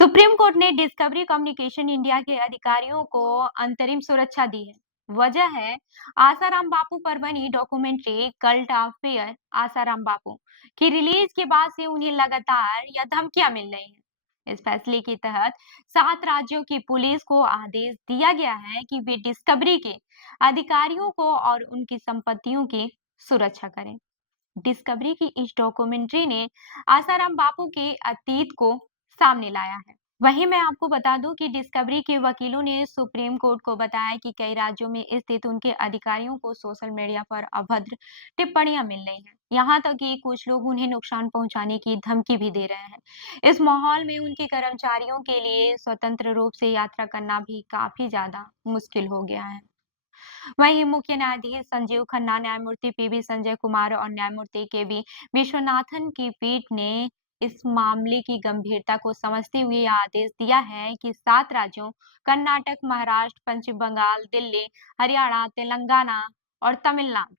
Supreme court ने discovery communication India के अधिकारियों को अंतरिम सुरक्षा दी है। वजह है आसाराम बापू पर बनी documentary cult affair Asaram Bapu की रिलीज के बाद से उन्हें लगातार या धमकियां मिल रही हैं। इस फैसले के तहत 7 राज्यों की पुलिस को आदेश दिया गया है कि वे डिस्कवरी के अधिकारियों को और उनकी संपत्तियों की सुरक्षा करें। डिस्कवरी की इस डॉक्यूमेंट्री ने आसाराम बापू के अतीत को सामने लाया है। वहीं मैं आपको बता दूं कि डिस्कवरी के वकीलों ने सुप्रीम कोर्ट को बताया कि कई राज्यों में स्थित उनके अधिकारियों को सोशल मीडिया पर अभद्र टिप्पणियां मिल रही हैं। यहाँ तक कि कुछ लोग उन्हें नुकसान पहुंचाने की धमकी भी दे रहे हैं। इस माहौल में उनके कर्मचारियों के लिए स्वतंत्र रूप से यात्रा करना भी काफी ज्यादा मुश्किल हो गया है। वहीं मुख्य न्यायाधीश संजीव खन्ना, न्यायमूर्ति पीवी संजय कुमार और न्यायमूर्ति केवी विश्वनाथन की पीठ ने इस मामले की गंभीरता को समझते हुए यह आदेश दिया है कि 7 राज्यों कर्नाटक, महाराष्ट्र, पश्चिम बंगाल, दिल्ली, हरियाणा, तेलंगाना और तमिलनाडु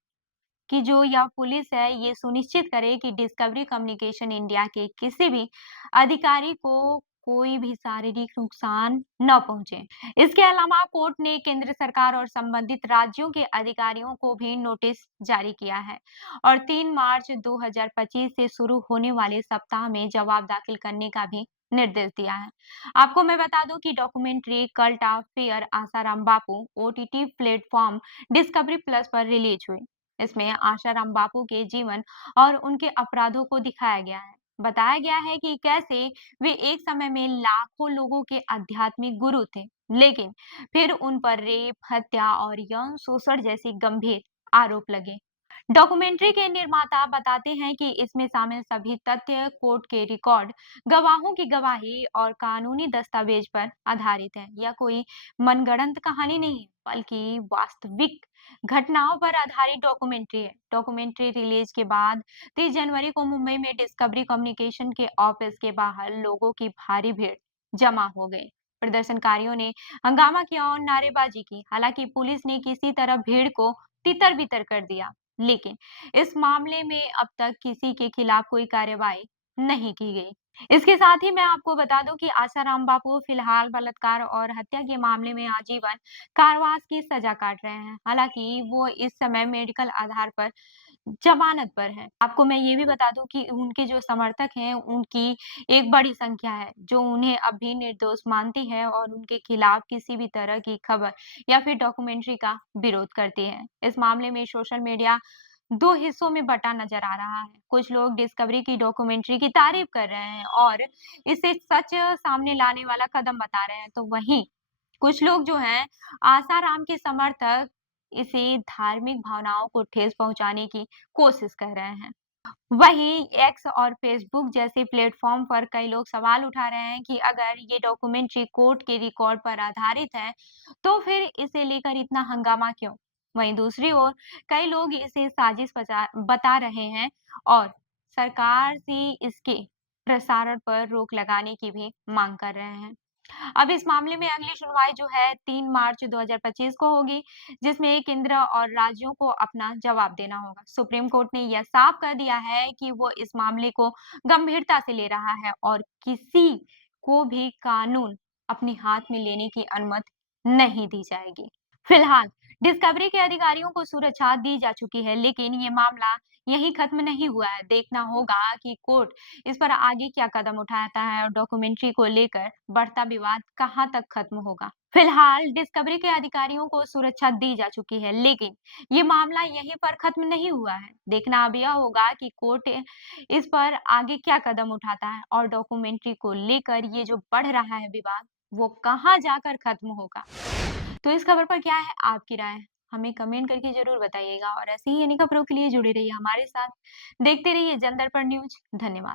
कि जो यह पुलिस है ये सुनिश्चित करे कि डिस्कवरी कम्युनिकेशन इंडिया के किसी भी अधिकारी को कोई भी शारीरिक नुकसान न पहुंचे। इसके अलावा कोर्ट ने केंद्र सरकार और संबंधित राज्यों के अधिकारियों को भी नोटिस जारी किया है और 3 मार्च 2025 से शुरू होने वाले सप्ताह में जवाब दाखिल करने का भी निर्देश दिया है। आपको मैं बता दूं कि documentary cult of fair Asaram Bapu OTT platform discovery plus पर रिलीज हुई। इसमें आशाराम बापू के जीवन और उनके अपराधों को दिखाया गया है। बताया गया है कि कैसे वे एक समय में लाखों लोगों के आध्यात्मिक गुरु थे, लेकिन फिर उन पर रेप, हत्या और यौन शोषण जैसी गंभीर आरोप लगे। डॉक्यूमेंट्री के निर्माता बताते हैं कि इसमें शामिल सभी तथ्य कोर्ट के रिकॉर्ड, गवाहों की गवाही और कानूनी दस्तावेज पर आधारित है। यह कोई मनगढ़ंत कहानी नहीं है, बल्कि वास्तविक घटनाओं पर आधारित डॉक्यूमेंट्री है। डॉक्यूमेंट्री रिलीज के बाद 30 जनवरी को मुंबई में डिस्कवरी कम्युनिकेशन के ऑफिस के बाहर लोगों की भारी भीड़ जमा हो गई। प्रदर्शनकारियों ने हंगामा किया और नारेबाजी की। हालांकि पुलिस ने किसी तरह भीड़ को तितर बितर कर दिया, लेकिन इस मामले में अब तक किसी के खिलाफ कोई कार्रवाई नहीं की गई। इसके साथ ही मैं आपको बता दूं कि आसाराम बापू फिलहाल बलात्कार और हत्या के मामले में आजीवन कारावास की सजा काट रहे हैं। हालांकि वो इस समय मेडिकल आधार पर जमानत पर है। आपको मैं ये भी बता दूं कि उनके जो समर्थक हैं, उनकी एक बड़ी संख्या है जो उन्हें अब भी निर्दोष मानती है और उनके खिलाफ किसी भी तरह की खबर या फिर डॉक्यूमेंट्री का विरोध करती है। इस मामले में सोशल मीडिया 2 हिस्सों में बँटा नज़र आ रहा है। कुछ लोग डिस्कवरी की डॉक्यूमेंट्री की तारीफ कर रहे हैं और इसे सच सामने लाने वाला कदम बता रहे हैं, तो वहीं कुछ लोग जो हैं आसाराम के समर्थक इसे धार्मिक भावनाओं को ठेस पहुंचाने की कोशिश कर रहे हैं। वहीं एक्स और फेसबुक जैसे प्लेटफॉर्म पर कई लोग सवाल उठा रहे हैं कि अगर ये डॉक्यूमेंट्री कोर्ट के रिकॉर्ड पर आधारित है, तो फिर इसे लेकर इतना हंगामा क्यों? वहीं दूसरी ओर कई लोग इसे साजिश बता रहे हैं और सरकार से इसके प्रसारण पर रोक लगाने की भी मांग कर रहे हैं। अब इस मामले में अगली सुनवाई जो है 3 मार्च 2025 को होगी, जिसमें केंद्र और राज्यों को अपना जवाब देना होगा। सुप्रीम कोर्ट ने यह साफ कर दिया है कि वो इस मामले को गंभीरता से ले रहा है और किसी को भी कानून अपने हाथ में लेने की अनुमति नहीं दी जाएगी। फिलहाल डिस्कवरी के अधिकारियों को सुरक्षा दी जा चुकी है, लेकिन ये मामला यहीं खत्म नहीं हुआ है। देखना होगा कि कोर्ट इस पर आगे क्या कदम उठाता है और डॉक्यूमेंट्री को लेकर बढ़ता विवाद कहां तक खत्म होगा। फिलहाल डिस्कवरी के अधिकारियों को सुरक्षा दी जा चुकी है, लेकिन ये मामला यहीं पर खत्म नहीं हुआ है। देखना अब यह होगा कि कोर्ट इस पर आगे क्या कदम उठाता है और डॉक्यूमेंट्री को लेकर ये जो बढ़ रहा है विवाद, वो कहाँ जाकर खत्म होगा। तो इस खबर पर क्या है आपकी राय? हमें कमेंट करके जरूर बताइएगा और ऐसे ही अनेक खबरों के लिए जुड़े रहिए हमारे साथ। देखते रहिए जनदर्पण न्यूज। धन्यवाद।